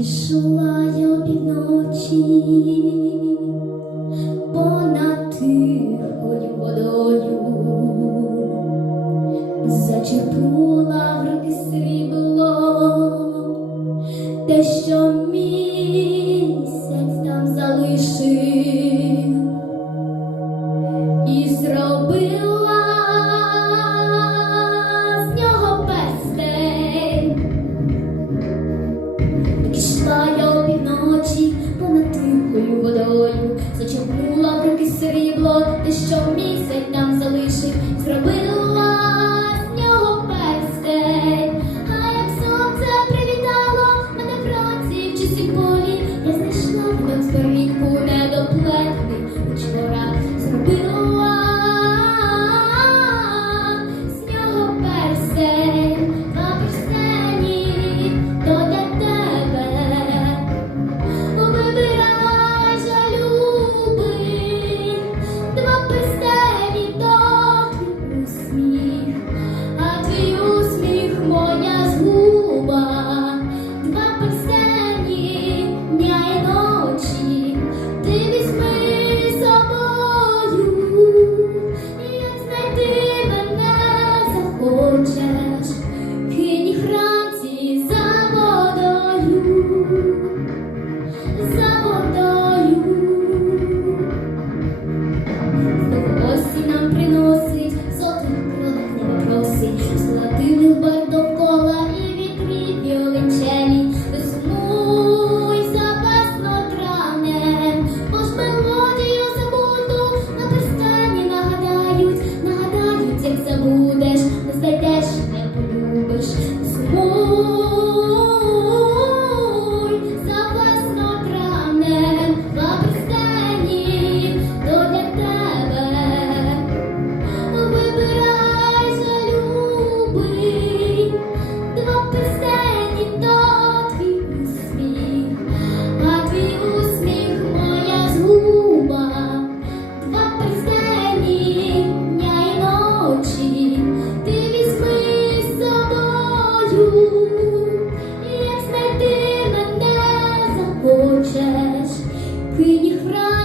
Ішла я півночі понад тихою водою, зачерпнула в руку. що місяць нам залишив, зробила з нього перстень. А як сонце привітало мене в праці в чистій полі, я знайшла в конспірвітку недоплетний, у чорах зробила. вже кинь храм.